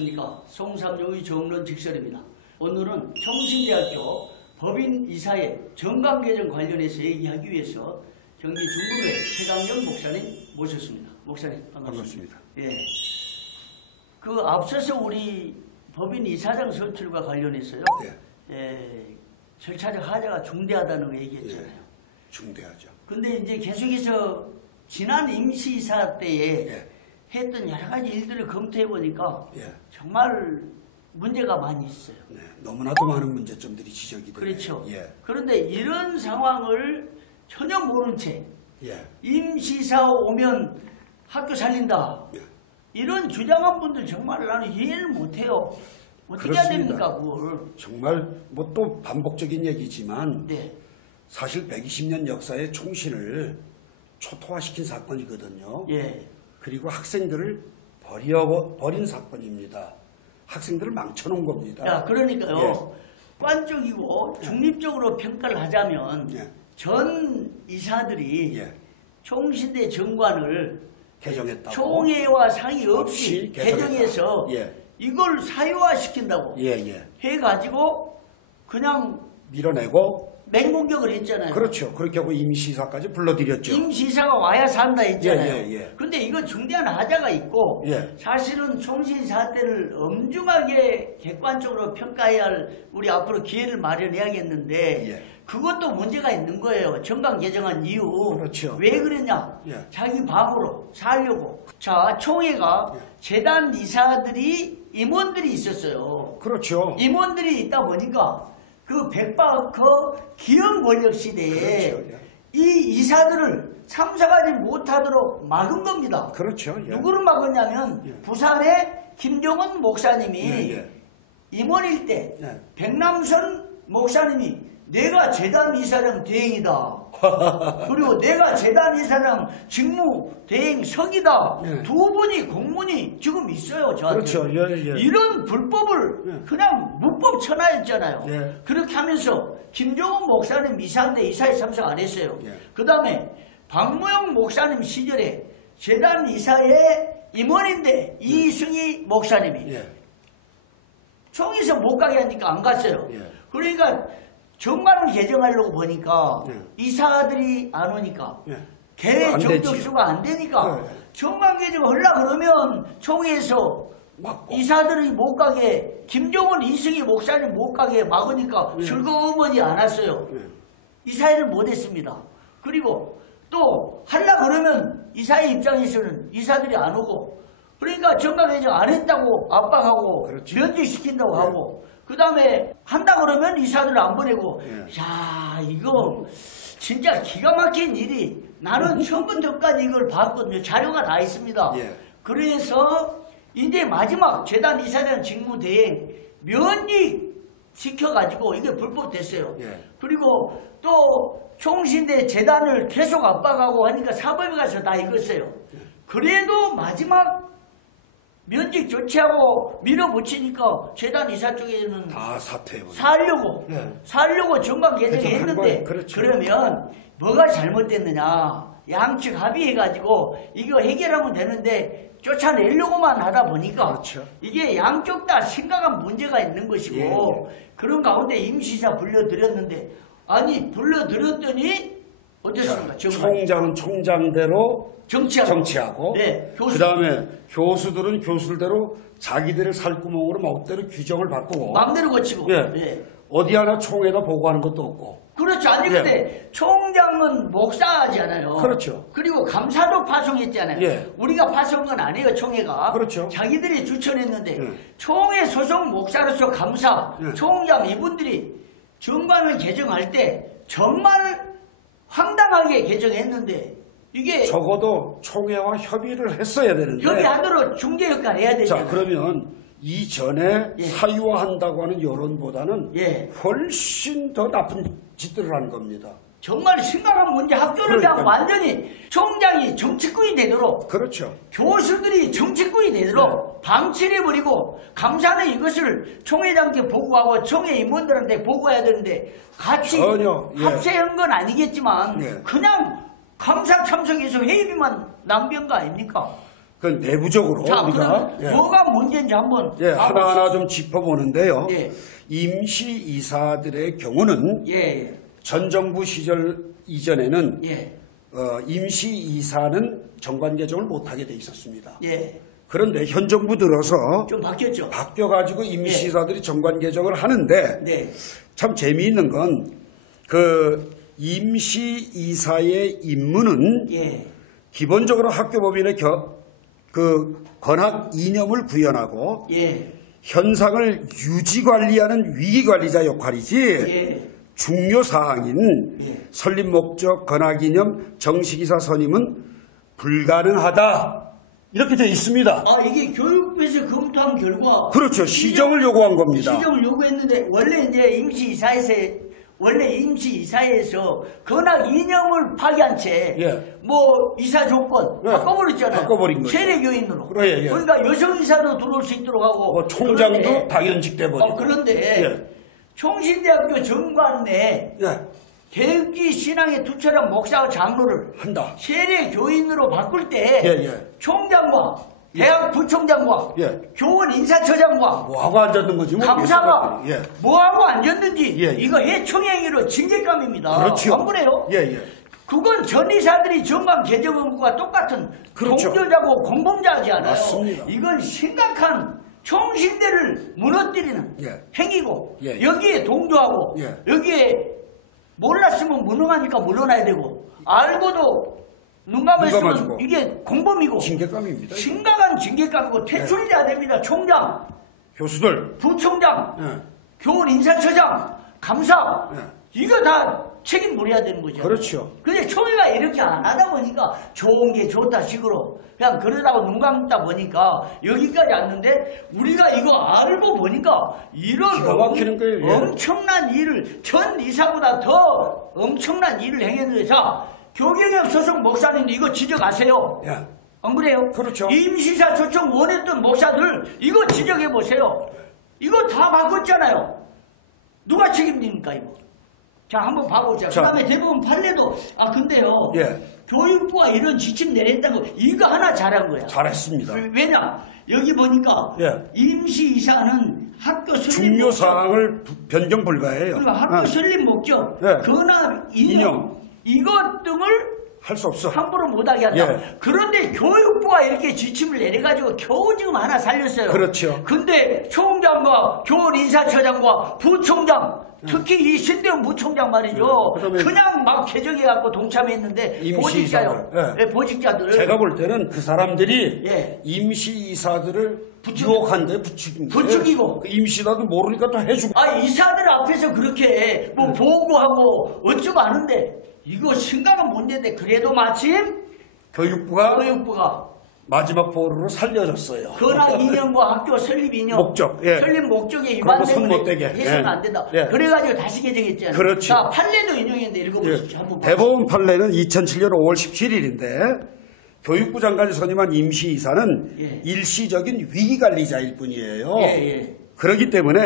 안녕하십니까. 송삼용의 정론 직설입니다. 오늘은 총신대학교 법인이사회 정관개정 관련해서 얘기하기 위해서 경기 중구교회 최강영 목사님 모셨습니다. 목사님 반갑습니다. 예. 그 앞서서 우리 법인이사장 선출과 관련해서요. 절차적 하자가 중대하다는 거 얘기했잖아요. 중대하죠. 근데 이제 계속해서 지난 임시이사 때에 했던 여러 가지 일들을 검토해 보니까 정말 문제가 많이 있어요. 너무나도 많은 문제점들이 지적이 되네요. 그렇죠. 그런데 이런 상황을 전혀 모른 채 임시이사 오면 학교 살린다. 이런 주장한 분들 정말 나는 이해를 못해요. 어떻게 해야 됩니까 그걸. 정말 뭐 또 반복적인 얘기지만 사실 120년 역사의 총신을 초토화시킨 사건이거든요. 그리고 학생들을 버린 사건입니다. 학생들을 망쳐놓은 겁니다. 그러니까요. 객관적이고 중립적으로 평가를 하자면 전 이사들이 총신대 정관을 개정했다고 총회와 상의 없이 개정해서 이걸 사유화시킨다고 해가지고 그냥 밀어내고 맹공격을 했잖아요. 그렇죠. 그렇게 하고 임시이사까지 불러들였죠. 임시이사가 와야 산다 했잖아요. 근데 이건 중대한 하자가 있고 사실은 총신이사 때를 엄중하게 객관적으로 평가해야 할 우리 앞으로 기회를 마련해야겠는데 그것도 문제가 있는 거예요. 정관 개정한 이유. 그렇죠. 왜 그랬냐. 자기 밥으로 살려고. 자, 총회가 재단 이사들이 임원들이 있었어요. 그렇죠. 임원들이 있다 보니까 그 백바커 기형 권력 시대에 이 이사들을 참석하지 못하도록 막은 겁니다. 그렇죠. 누구를 막았냐면 부산의 김종원 목사님이 임원일 때 백남선 목사님이 내가 재단 이사장 대행이다. 그리고 내가 재단 이사장 직무 대행석이다. 두 분이 공문이 지금 있어요. 저한테. 그렇죠. 이런 불법을 그냥 무법 천하였잖아요. 그렇게 하면서 김종원 목사님 이사인데 이사에 참석 안 했어요. 그 다음에 박무영 목사님 시절에 재단 이사의 임원인데 이승희 목사님이 총에서 못 가게 하니까 안 갔어요. 그러니까 정관을 개정하려고 보니까 이사들이 안 오니까 개회 정적수가 안 되니까 정관 개정을 하려고 그러면 총회에서 이사들이 못 가게 김종원 이승희 목사님 못 가게 막으니까 즐거움하지 않았어요. 이사회를 못했습니다. 그리고 또 하려고 그러면 이사회 입장에서는 이사들이 안 오고 그러니까 정관 개정 안 했다고 압박하고 면직시킨다고 하고 그 다음에 한다 그러면 이사들 안 보내고 야 이거 진짜 기가 막힌 일이 나는 처음부터까지 이걸 봤거든요. 자료가 다 있습니다. 그래서 이제 마지막 재단 이사장 직무대행 면직 시켜가지고 이게 불법됐어요. 그리고 또 총신대 재단을 계속 압박하고 하니까 사법에 가서 다 읽었어요. 그래도 마지막 면직 조치하고 밀어붙이니까 재단 이사 쪽에는 다 사퇴해버려. 살려고 정관 개정했는데 그러면 뭐가 잘못됐느냐. 양측 합의해가지고 이거 해결하면 되는데 쫓아내려고만 하다 보니까 이게 양쪽 다 심각한 문제가 있는 것이고 그런 가운데 임시이사 불러들였는데 아니 불러들였더니 어땠습니까? 총장은 총장대로 정치하고 그 다음에 교수들은 교수들대로 자기들의 살구멍으로 마음대로 규정을 바꾸고 마음대로 고치고 어디 하나 총회에다 보고하는 것도 없고 그렇죠. 아니 근데 총장은 목사잖아요. 그렇죠. 그리고 감사도 파송했잖아요. 우리가 파송한 건 아니에요. 총회가. 자기들이 추천했는데 총회 소속 목사로서 감사 총장 이분들이 정관을 개정할 때 정말 황당하게 개정했는데 이게 적어도 총회와 협의를 했어야 되는데 협의하도록 중재 역할을 해야 되잖아요. 자 그러면 이전에 사유화한다고 하는 여론보다는 훨씬 더 나쁜 짓들을 한 겁니다. 정말 심각한 문제. 학교를 그냥 완전히 총장이 정치꾼이 되도록 교수들이 정치꾼이 되도록 방치해버리고 감사는 이것을 총회장께 보고하고 총회 임원들한테 보고해야 되는데 같이 합세한 건 아니겠지만 그냥 감사 참석해서 회의비만 낭비한 거 아닙니까? 그 내부적으로 자, 우리가 그럼 뭐가 문제인지 한번 하나하나 좀 짚어보는데요. 예. 임시이사들의 경우는 전 정부 시절 이전에는 임시이사는 정관 개정을 못하게 돼 있었습니다. 그런데 현 정부 들어서 좀 바뀌었죠. 바뀌어가지고 임시이사들이 정관 개정을 하는데 참 재미있는 건 그 임시이사의 임무는 기본적으로 학교법인의 그 건학 이념을 구현하고 현상을 유지관리하는 위기관리자 역할이지 중요 사항인 설립 목적, 건학 이념, 정식이사 선임은 불가능하다. 이렇게 되어 있습니다. 아, 이게 교육부에서 검토한 결과. 그렇죠. 시정을 요구한 겁니다. 시정을 요구했는데, 원래 이제 임시이사에서 건학 이념을 파기한 채, 뭐, 이사 조건 바꿔버렸잖아요. 바꿔버린 거죠. 세례교인으로. 그러니까 여성이사도 들어올 수 있도록 하고. 총장도 당연직 돼버리고. 그런데, 총신대학교 정관 내 대기 신앙에 투철한 목사와 장로를 한다. 세례 교인으로 바꿀 때 총장과 대학 부총장과 교원 인사처장과 뭐하고 앉았는 거지? 감사가 뭐하고 앉았는지 이거 해총행위로 징계감입니다. 그렇죠. 안 그래요? 그건 전이사들이 정관 개정과 똑같은 동조자고 공범자하지 않아요. 맞습니다. 이건 심각한 총신대를 무너뜨리는 행위고 여기에 동조하고 여기에 몰랐으면 무능하니까 물러나야 되고 알고도 눈 감았으면 이게 공범이고 징계감입니다. 심각한 징계감이고 퇴출돼야 됩니다. 총장, 교수들, 부총장, 교원 인사처장, 감사 이거 다 책임 물어야 되는 거죠. 그렇죠. 근데 총회가 이렇게 안 하다 보니까 좋은 게 좋다 식으로 그냥 그러다가 눈 감다 보니까 여기까지 왔는데 우리가 이거 알고 보니까 이런 엄청난 일을 전 이사보다 더 엄청난 일을 행했는데 자 교경협 소속 목사님도 이거 지적하세요. 안 그래요? 그렇죠. 임시사 초청 원했던 목사들 이거 지적해 보세요. 이거 다 바꿨잖아요. 누가 책임집니까 이거? 자, 한번 봐보자. 그 다음에 대법원 판례도, 근데요. 교육부가 이런 지침 내렸다고, 이거 하나 잘한 거야. 잘했습니다. 왜냐? 여기 보니까, 임시이사는 학교 설립 중요 사항을 변경 불가해요. 그리고 학교 설립 목적, 건학 인용, 이것 등을 할 수 없어. 함부로 못하게 한다. 그런데 교육부가 이렇게 지침을 내려가지고 겨우 지금 하나 살렸어요. 그렇죠. 근데 총장과 교원 인사처장과 부총장, 특히 이 신대원 부총장 말이죠. 그냥 막 개정해갖고 동참했는데 보직자요. 보직자들. 제가 볼 때는 그 사람들이 임시이사들을 유혹한 거예요. 부추기고. 그 임시이사도 모르니까 또 해주고. 이사들 앞에서 그렇게 뭐 보고하고 어쩌고 하는데 이거 심각한 문제인데 그래도 마침 교육부가 마지막 보루로 살려줬어요. 건학 인형과 학교 설립 인형 설립 목적에 위반되면 해서는 안 된다. 그래가지고 다시 개정했잖아요. 그렇죠. 자, 판례도 인용했는데 읽어보시죠. 한번 대법원 판례는 2007년 5월 17일인데 교육부 장관이 선임한 임시이사는 일시적인 위기관리자일 뿐이에요. 그렇기 때문에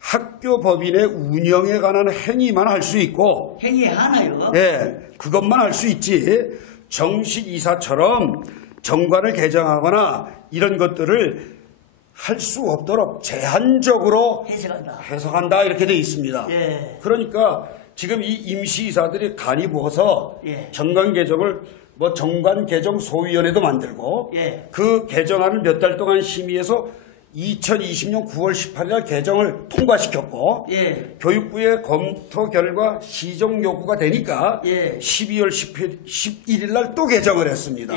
학교 법인의 운영에 관한 행위만 할 수 있고 행위 하나요? 그것만 할 수 있지 정식 이사처럼 정관을 개정하거나 이런 것들을 할 수 없도록 제한적으로 해석한다 이렇게 돼 있습니다. 그러니까 지금 이 임시이사들이 간이 부어서 정관 개정을 정관 개정 소위원회도 만들고 그 개정안을 몇 달 동안 심의해서 2020년 9월 18일 개정을 통과시켰고 교육부의 검토 결과 시정 요구가 되니까 12월 11일 날 또 개정을 했습니다.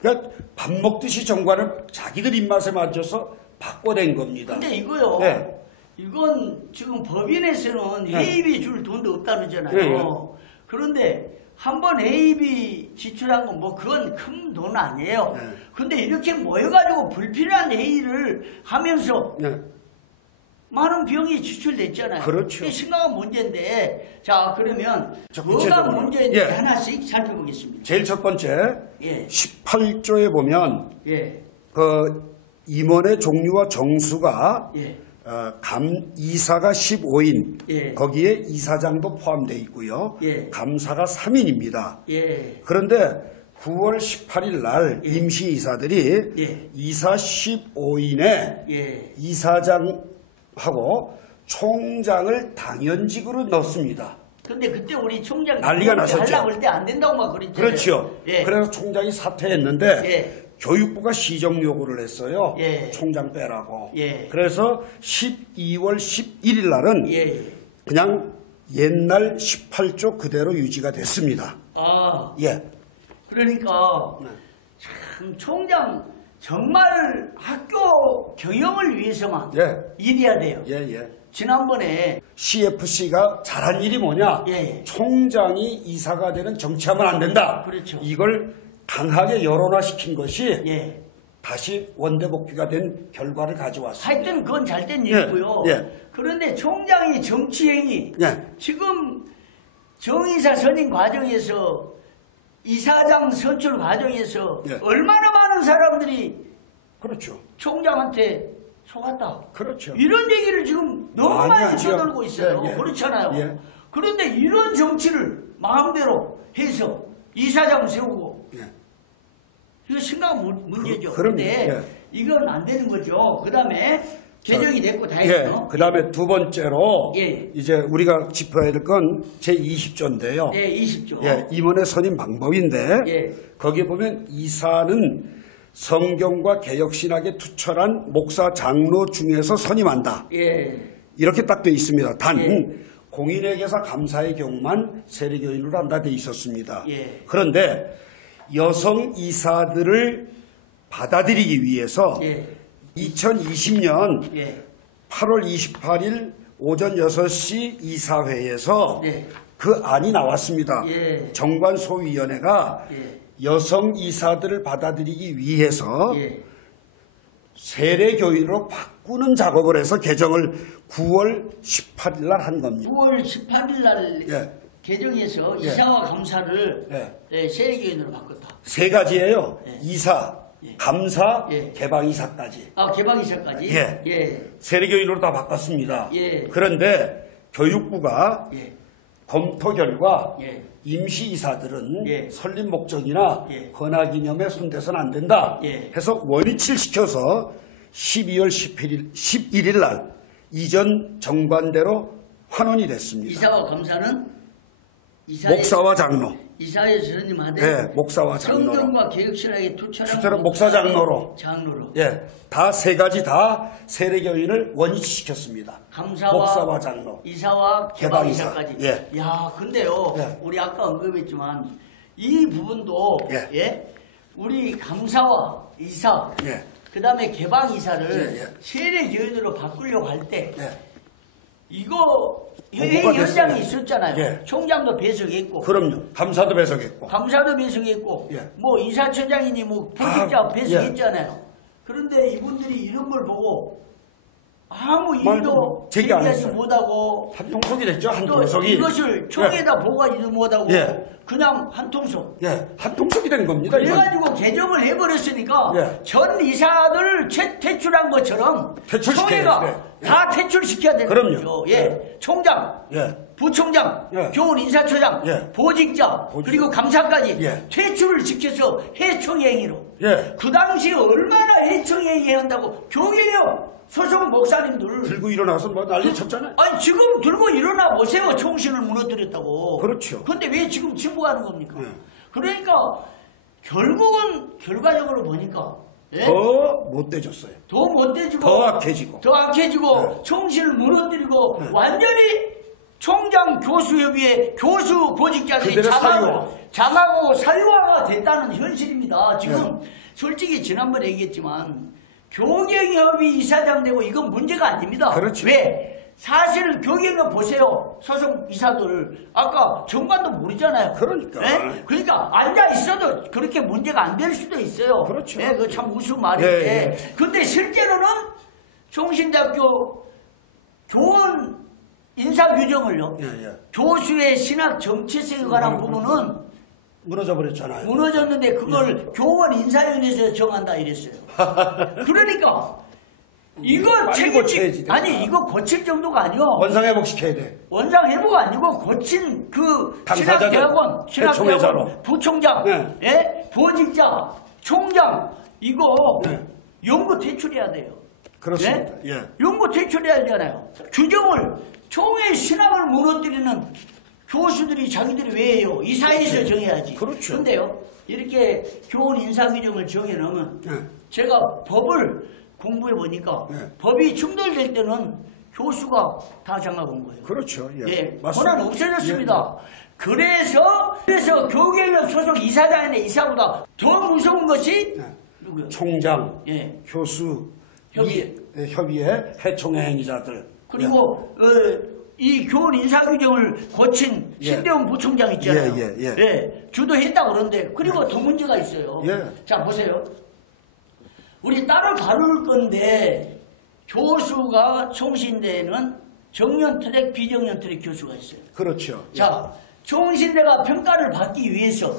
그러니까 밥 먹듯이 정관을 자기들 입맛에 맞춰서 바꿔낸 겁니다. 근데 이거요. 이건 지금 법인에서는 회의비 줄 돈도 없다그러잖아요. 그런데 한번 회의비 지출한 건 그건 큰 돈 아니에요. 근데 이렇게 모여가지고 불필요한 회의를 하면서 많은 비용이 지출됐잖아요. 그렇죠. 이게 심각한 문제인데 자 그러면 뭐가 문제인지 하나씩 살펴보겠습니다. 제일 첫 번째 18조에 보면 그 임원의 종류와 정수가 이사가 15인 거기에 이사장도 포함되어 있고요. 감사가 3인입니다. 그런데 9월 18일 날 임시이사들이 예. 이사 15인에 예. 이사장하고 총장을 당연직으로 넣습니다. 근데 그때 우리 총장 난리가 났었죠. 하려고 할 때 안 된다고 막 그랬잖아요. 그렇죠. 예. 그래서 총장이 사퇴했는데 예. 교육부가 시정 요구를 했어요. 예. 총장 빼라고. 예. 그래서 12월 11일 날은 예. 그냥 옛날 18조 그대로 유지가 됐습니다. 아, 예. 그러니까 네. 참 총장 정말 학교 경영을 위해서만 예. 일해야 돼요. 예, 예. 지난번에 CFC가 잘한 일이 뭐냐? 예. 총장이 이사가 되는 정치하면 안 된다. 그렇죠. 이걸 강하게 여론화시킨 것이 예. 다시 원대복귀가 된 결과를 가져왔습니다. 하여튼 그건 잘된 예, 일이고요. 예. 그런데 총장의 정치행위 예. 지금 정이사 선임 과정에서 이사장 선출 과정에서 예. 얼마나 많은 사람들이 그렇죠. 총장한테 속았다. 그렇죠. 이런 얘기를 지금 너무 많이 많이 하지요. 떠들고 있어요. 예, 예. 그렇잖아요. 예. 그런데 이런 정치를 마음대로 해서 이사장 세우고 예. 이거 심각한 문제죠. 그럼요. 그런데 예. 이건 안 되는 거죠. 그 다음에 개정이 됐고 다 예. 했죠. 그 다음에 두 번째로 예. 이제 우리가 짚어야 될 건 제20조인데요. 예, 20조. 예, 임원의 선임 방법인데 예. 거기에 보면 이사는 성경과 개혁신학에 투철한 목사 장로 중에서 선임한다. 예. 이렇게 딱 돼 있습니다. 단 예. 공인회계사 감사의 경우만 세례교인으로 한다 돼 있었습니다. 예. 그런데 여성 이사들을 받아들이기 위해서 예. 2020년 예. 8월 28일 오전 6시 이사회에서 예. 그 안이 나왔습니다. 예. 정관소위원회가 예. 여성 이사들을 받아들이기 위해서 예. 세례교인으로 바꾸는 작업을 해서 개정을 9월 18일 날 한 겁니다. 9월 18일 날 예. 개정해서 예. 이사와 감사를 예. 예, 세례교인으로 바꿨다. 세 가지예요. 예. 이사, 예. 감사, 예. 개방이사까지. 아, 개방이사까지? 예. 예. 세례교인으로 다 바꿨습니다. 예. 그런데 교육부가 예. 검토 결과 예. 임시이사들은 예. 설립 목적이나 예. 권하기념에 손대서는 안 된다 예. 해서 원위치를 시켜서 12월 11일 날 이전 정관대로 환원이 됐습니다. 이사와 감사는 목사와 장로. 이사회에서 선임하되 네, 목사와 장로로. 성경과 개혁신학에 투철한 투철한 목사 장로로. 장로로. 예, 다 세 가지 다 세례교인을 원위치시켰습니다. 감사와 목사와 장로. 이사와 개방이사. 개방이사까지. 예. 야, 근데요. 예. 우리 아까 언급했지만 이 부분도 예. 예. 우리 감사와 이사 예. 그다음에 개방이사를 예, 예. 세례교인으로 바꾸려고 할 때 예. 이거 회의 보고가 현장이 됐어요. 있었잖아요. 예. 총장도 배석했고 그럼요. 감사도 배석했고. 감사도 배석했고 예. 뭐 이사처장이니 뭐 부직자 아, 배석했잖아요. 그런데 이분들이 이런 걸 보고 아무 말도 일도 제기 안 제기하지 했어요. 못하고 한 통속이 됐죠. 한 또 통속이. 이것을 총에다 보고하지도 못하고 예. 그냥 한 통속. 예, 한 통속이 된 겁니다. 이건. 그래가지고 개정을 해버렸으니까 예. 전 이사들을 퇴출한 것처럼 퇴출시켜야 총회가 돼요. 예. 다 퇴출시켜야 되는 그럼요. 거죠. 예. 예. 총장, 예. 부총장, 예. 교훈 인사처장, 예. 보직자, 그리고 감사까지 예. 퇴출을 시켜서 해총행위로. 예. 그 당시에 얼마나 해총행위 한다고 교계요 소속 목사님들 들고 일어나서 뭐 난리 쳤잖아요. 아니 지금 들고 일어나 보세요. 총신을 무너뜨렸다고. 그렇죠. 근데 왜 지금 침묵하는 겁니까? 네. 그러니까 결국은 결과적으로 보니까 예? 더 못돼졌어요. 더 못돼지고 더 악해지고. 더 악해지고 네. 총신을 무너뜨리고 네. 완전히 총장 교수협의회 교수 보직자들이 그대로 사유화. 장하고 사유화가 됐다는 현실입니다. 지금 솔직히 지난번에 얘기했지만 교경협의 이사장 되고 이건 문제가 아닙니다. 그렇죠. 왜? 사실은 교경협 보세요. 소속 이사들 아까 정관도 모르잖아요. 그러니까. 예? 그러니까 앉아 있어도 그렇게 문제가 안 될 수도 있어요. 그렇죠. 예, 그거 참 우스운 말인데. 예. 근데 실제로는 총신대학교 교원 인사 규정을요. 예, 예. 교수의 신학 정체성에 관한 부분은 무너져 버렸잖아요. 무너졌는데 그걸 교원 인사위원회에서 정한다 이랬어요. 그러니까 이거 빨리 책임지 고쳐야지, 아니 이거 고칠 정도가 아니요. 원상 회복시켜야 돼. 원장 회부가 아니고 고친 그 당사자들, 신학대학원, 최총회장으로. 신학대학원 부총장, 네. 예? 보직자, 총장 이거 네. 연구 퇴출해야 돼요. 그렇습니다. 네? 예. 연구 퇴출해야 되잖아요. 규정을 총회 신학을 무너뜨리는 교수들이 자기들이 왜 해요? 이사회에서 정해야지. 그렇죠. 근데요, 이렇게 교원 인사 규정을 정해놓으면 네. 제가 법을 공부해 보니까 네. 법이 충돌될 때는 교수가 다 장악한 거예요. 그렇죠. 예. 예, 맞습니다. 권한 없어졌습니다. 그래서 교계력 소속 이사장이나 이사보다 더 무서운 것이 네. 누구요? 총장, 예. 교수, 협의회. 협의회, 해총회 행위자들. 그리고 이 교원 인사 규정을 고친 예. 신대원 부총장 있잖아요. 예. 주도했다고 그러는데 그리고 더 문제가 있어요. 예. 자 보세요. 우리 따로 다룰 건데 교수가 총신대에는 정년 트랙, 비정년 트랙 교수가 있어요. 그렇죠. 자, 총신대가 평가를 받기 위해서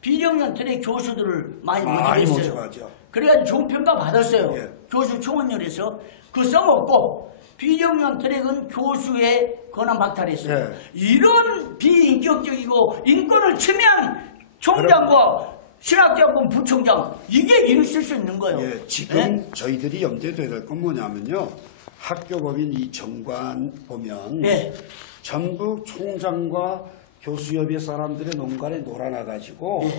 비정년 트랙 교수들을 많이 모집했어요. 모집하죠. 그래가지고 좋은 평가 받았어요. 예. 교수 총원열에서 그 써먹고 비정년 트랙은 교수의 권한 박탈했어요. 예. 이런 비인격적이고 인권을 침해한 총장과 신학대학원 부총장 이게 있을 수 있는 거예요. 예, 지금 네? 저희들이 염두에 둬야 될 건 뭐냐면요. 학교법인 이 정관 보면 네. 전부 총장과 교수협의 사람들의 농간에 놀아나가지고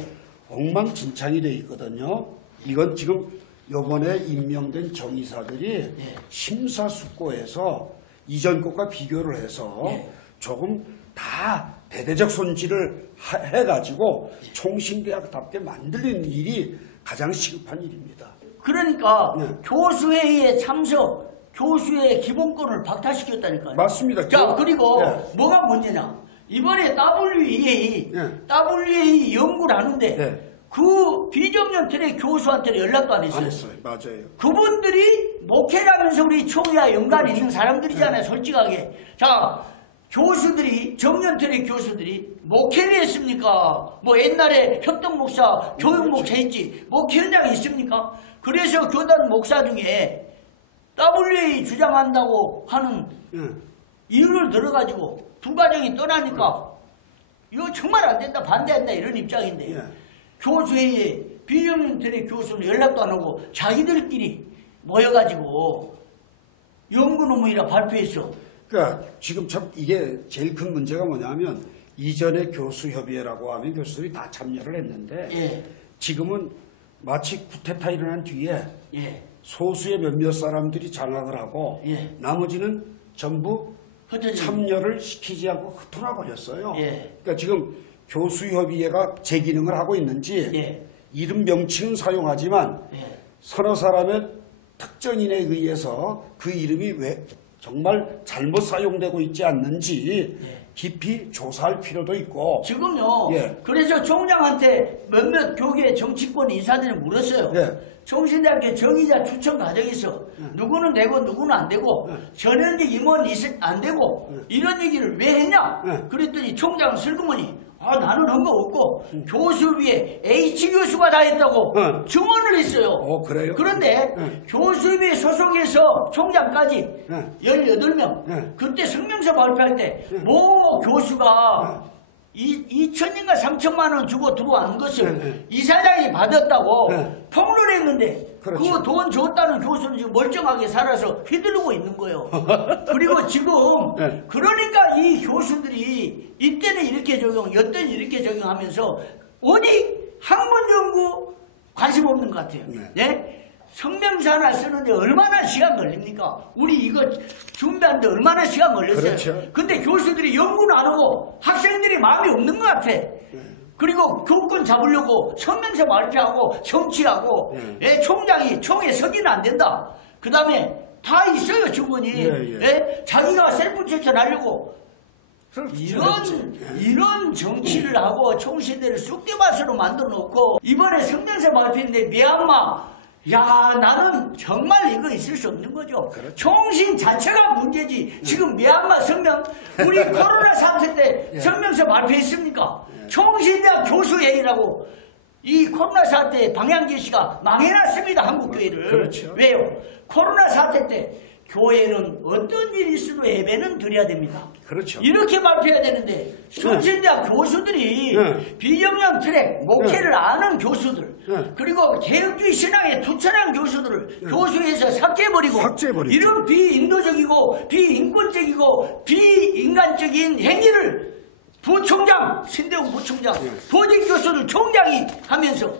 엉망진창이 돼 있거든요. 이건 지금 요번에 임명된 정의사들이 심사숙고해서 이전 것과 비교를 해서 조금 다 대대적 손질을 해가지고 총신대학답게 만들는 일이 가장 시급한 일입니다. 그러니까 네. 교수회의에 참석, 교수의 기본권을 박탈시켰다니까요. 맞습니다. 자, 그리고 네. 뭐가 문제냐. 이번에 WEA, 네. WEA 연구를 하는데 네. 그 비정년 트랙 교수한테는 연락도 안 했어요. 안 했어요. 맞아요. 그분들이 목회라면서 우리 총회와 연관이 있는 사람들이잖아요. 솔직하게. 자, 교수들이 정년 트랙 교수들이 목회를 했습니까? 뭐 옛날에 협동 목사, 교육 목사 했지 목회 현장이 있습니까? 그래서 교단 목사 중에 WA 주장한다고 하는 이유를 들어가지고 부과정이 떠나니까 이거 정말 안 된다, 반대한다 이런 입장인데 교수회의에 비정년 트랙 교수는 연락도 안 하고 자기들끼리 모여가지고 연구 논문이라 발표했어. 그러니까 지금 참 이게 제일 큰 문제가 뭐냐면 이전에 교수협의회라고 하면 교수들이 다 참여를 했는데 지금은 마치 쿠데타 일어난 뒤에 소수의 몇몇 사람들이 장악을 하고 나머지는 전부 참여를 시키지 않고 흩어나 버렸어요. 그러니까 지금 교수협의회가 제 기능을 하고 있는지 이름 명칭은 사용하지만 서너 사람의 특정인에 의해서 그 이름이 왜 정말 잘못 사용되고 있지 않는지 깊이 조사할 필요도 있고. 지금요. 그래서 총장한테 몇몇 교계 정치권 인사들이 물었어요. 총신대학교 정의자 추천 과정에서 누구는 되고 누구는 안 되고 전현직 임원 안 되고 이런 얘기를 왜 했냐? 그랬더니 총장은 슬그머니 나는 한 거 없고 교수협의회 H교수가 다 했다고 증언을 했어요. 그래요? 그런데 교수협의회 소속에서 총장까지 18명 그때 성명서 발표할 때 모 교수가 2천인가 3천만 원 주고 들어온 것을 이사장이 받았다고 폭로했는데 그 돈 줬다는 교수는 지금 멀쩡하게 살아서 휘두르고 있는 거예요. 그리고 지금 그러니까 이 교수들이 이때는 이렇게 적용, 여때는 이렇게 적용하면서 어디 학문 연구 관심 없는 것 같아요. 성명서 하나 쓰는데 얼마나 시간 걸립니까? 우리 이거 준비하는데 얼마나 시간 걸렸어요? 그렇죠. 근데 교수들이 연구는 안 하고 학생들이 마음이 없는 것 같아. 그리고 교권 잡으려고 성명서 발표하고 정치하고 총장이 총회 서기는 안 된다. 그 다음에 다 있어요 주문이. 자기가 셀프 추천하려고 이런 정치를 하고 총신대를 쑥대밭으로 만들어 놓고 이번에 성명서 발표했는데 미얀마 나는 정말 이거 있을 수 없는 거죠. 총신 자체가 문제지. 지금 미얀마 성명 우리 코로나 사태 때 성명서 발표했습니까? 총신대학 교수회의라고 이 코로나 사태 방향 제시가 망해놨습니다. 한국교회를. 왜요? 코로나 사태 때 교회는 어떤 일이 있어도 예배는 드려야 됩니다. 그렇죠. 이렇게 발표해야 되는데 성신대학 교수들이 네. 비영양 트랙 목회를 아는 교수들 네. 그리고 개혁주의 신앙에 투철한 교수들을 교수에서 삭제해버리고 이런 비인도적이고 비인권적이고 비인간적인 행위를 부총장, 신대웅 부총장, 보직 교수들 총장이 하면서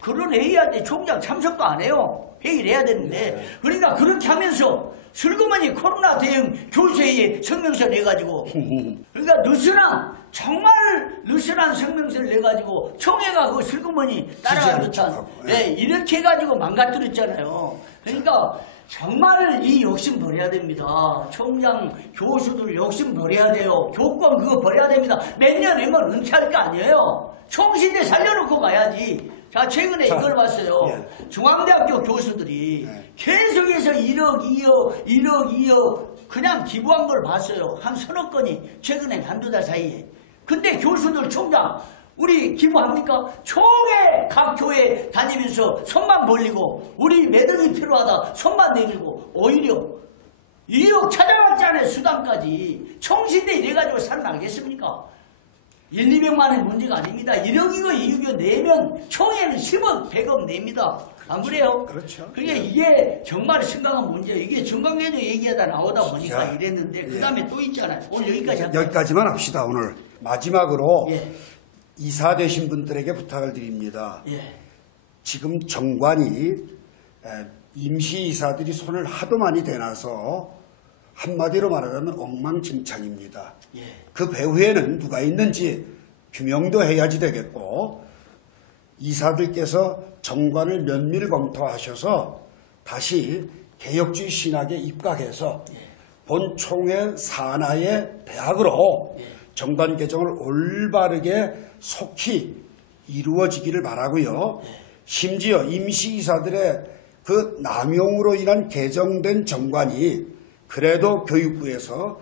그런 회의할 때 총장 참석도 안 해요. 회의를 해야 되는데 그러니까 그렇게 하면서 슬그머니 코로나 대응 교수회의에 성명서를 내가지고 그러니까 느슨한 정말 느슨한 성명서를 내가지고 총회가 그 슬그머니 따라가 듯한 이렇게 해가지고 망가뜨렸잖아요. 그러니까 정말 이 욕심 버려야 됩니다. 총장, 교수들 욕심 버려야 돼요. 교권 그거 버려야 됩니다. 몇 년 후면 은퇴할 거 아니에요. 총신대 살려놓고 가야지. 자, 최근에 이걸 봤어요. 중앙대학교 교수들이 계속해서 1억, 2억 그냥 기부한 걸 봤어요. 한 서너 건이 최근에 한두 달 사이에. 근데 교수들 총장 우리 기부합니까? 총회 각 교회 다니면서 손만 벌리고 우리 매듭이 필요하다 손만 내밀고 오히려 1억 찾아왔잖아요. 수당까지. 총신대 이래가지고 살아나겠습니까? 1, 200만 원 문제가 아닙니다. 1억이고 2억이고 내면 총회는 10억, 100억 냅니다. 안 그래요? 그렇죠. 그러니까 이게 정말 심각한 문제예요. 이게 정강개조 얘기하다 나오다 보니까 이랬는데 그 다음에 또 있잖아요. 오늘 여기까지 할까요? 여기까지만 합시다. 오늘 마지막으로 예. 이사 되신 분들에게 부탁을 드립니다. 예. 지금 정관이 임시이사들이 손을 하도 많이 대놔서 한마디로 말하자면 엉망진창입니다. 예. 그 배후에는 누가 있는지 규명도 해야지 되겠고 이사들께서 정관을 면밀 검토하셔서 다시 개혁주의 신학에 입각해서 본 총회 산하의 대학으로 정관 개정을 올바르게 속히 이루어지기를 바라고요. 심지어 임시이사들의 그 남용으로 인한 개정된 정관이 그래도 교육부에서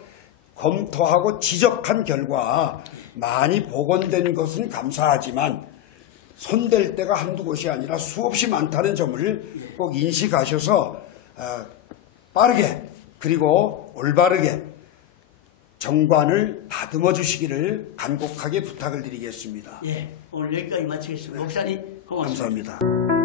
검토하고 지적한 결과 많이 복원된 것은 감사하지만 손댈 데가 한두 곳이 아니라 수없이 많다는 점을 꼭 인식하셔서 빠르게 그리고 올바르게 정관을 다듬어 주시기를 간곡하게 부탁을 드리겠습니다. 예, 오늘 여기까지 마치겠습니다. 목사님 고맙습니다. 감사합니다.